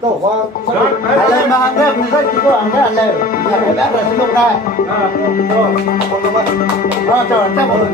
Tổ qua anh lên mà hàng đêm thì rất chỉ có hàng cái anh lên nhà cái bác là sẽ lúc ra rồi chờ chắc rồi